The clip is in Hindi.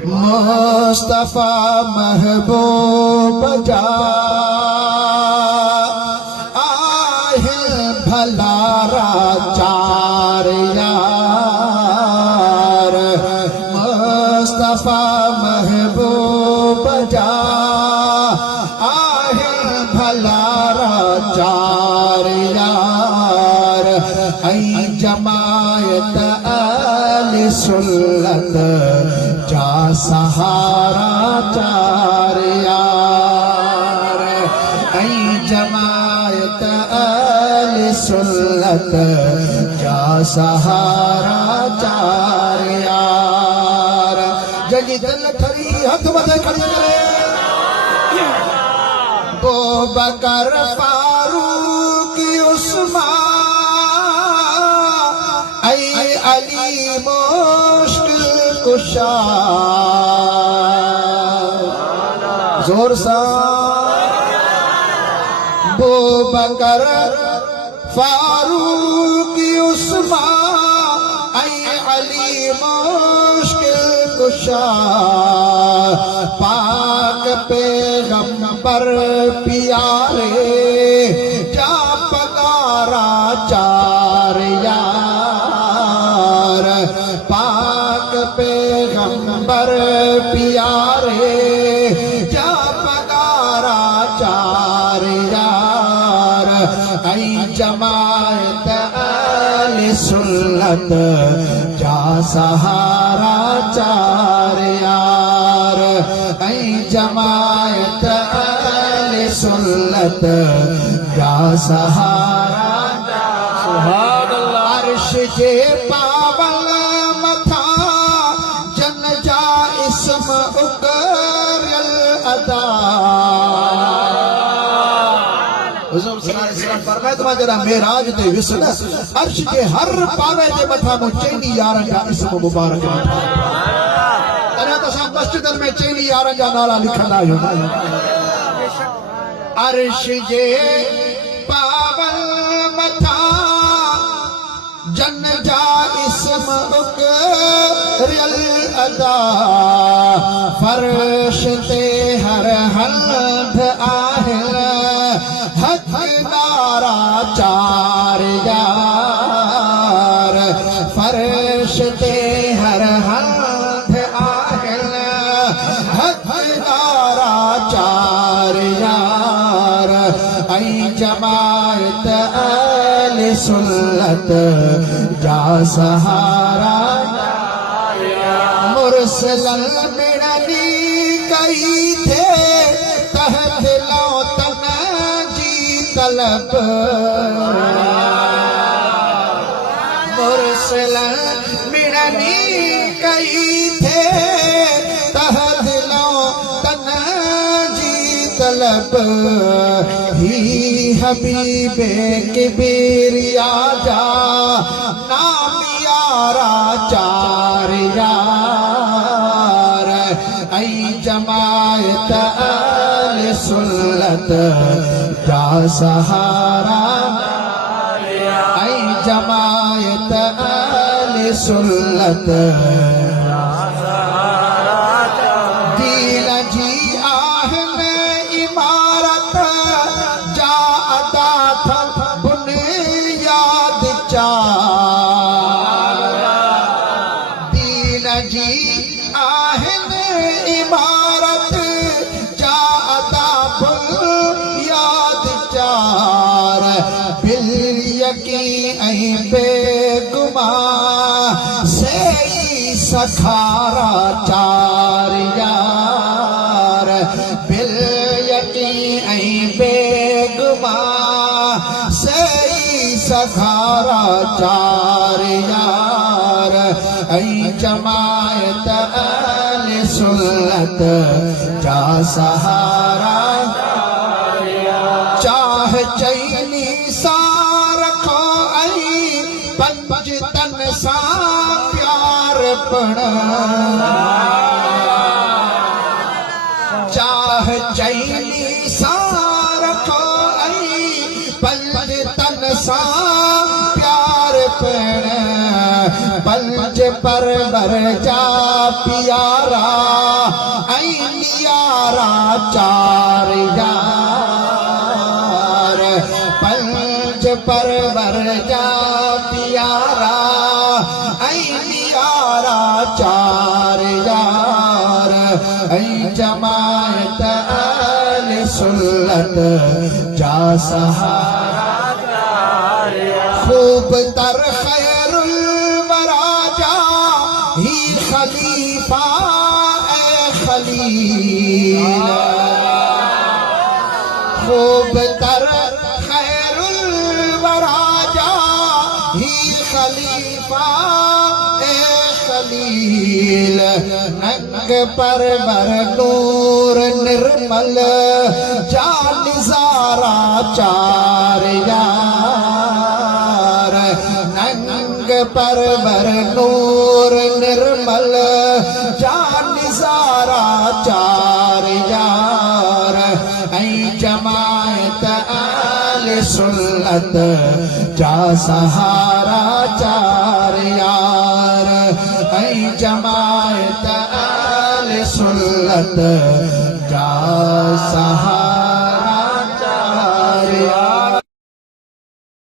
मुस्तफा महबूब जा आहे भलारा चार यार। मुस्तफा महबूब जा आहे भलारा चार यार। ऐ जमायत अहले सुन्नत जा सहारा चार यार। ऐ जमायत अहले सुन्नत जा सहारा चार यार। जल्दी दिल थरी हक बदे खड़ी करे। अबू बकर फारूक उस्मान ऐ अली मुश्किल कुशा। जोर सा अबू बकर फारूक उस्मान ऐ अली मुश्किल कुशा। पाक पैगंबर प्यारे जा पगारा चार यार। पाक पैगंबर प्यारे जा पगारा चार यार। ऐ जमायत अहले सुन्नत जा सहारा चार यार। ऐ जमायत अहले सुन्नत जा सहारा सुभान अल्लाह। अर्श जे पावल मथा जन जा इस्म उकरल अदा। हुज़ूर सल्लल्लाहु अलैहि वसल्लम फरमाए तो जरा मेराज ते विसल अर्श के हर पावे जे मथा मु चैनी यारन जा इस्म मुबारक मथा। तने तो सब मस्जिदन में चैनी यारन जा नाला लिखंदा आहियूं। अर्श जे पावल मथा जन जा इस्म उकरल अदा। फर्श ते हर हंध आहिल हथ नारा चार यार। फर्श ते हर हंध आहिल हथ नारा चार यार। ऐ जमायत अहले सुन्नत जा सहारा। मुरसलन मिड़नी कई थे तहत लौतन जी तलब। मुरसलन मिड़नी कई थे तहत लौतन जी तलब। ही हबीबे किबरिया जा नाम यारा चार यार। ऐ जमायत अहले सुन्नत जा सहारा। ऐ जमायत अहले सुन्नत दीन जी आहन इमारत जा अदा था बुनियाद चार। दीन जी आहन इमारत जा अदा बुनियाद चार। बिल यकीन ऐ बेगुमा से सखारा चार यार। बिल यकीन ऐ बेगुमा से सखारा चार यार। ऐ जमायत अहले सुन्नत जा सहारा। चाह चैनी सार खो ऐ पंज तन सा प्यार पण। चाह चैनी सार खो ऐ पंज तन सा प्यार पण। पंज परवर जा प्यारा ऐन यारा चार यार पंज परवर जा प्यारा ऐन यारा चार यार ऐ जमायत अहले सुन्नत जा सहारा खूब तर खैरुल वरा जा ही खलीफा ए खलील खूब तर खैरुल वरा जा ही खलीफा ए खलील नंग परवर नूर निर्मल जा निजारा चार यार नंग परवर नूर निर्मल जा निजारा चार यार ऐ जमायत अहले सुन्नत जा सहारा चार यार ऐ जमायत अहले सुन्नत जा सहारा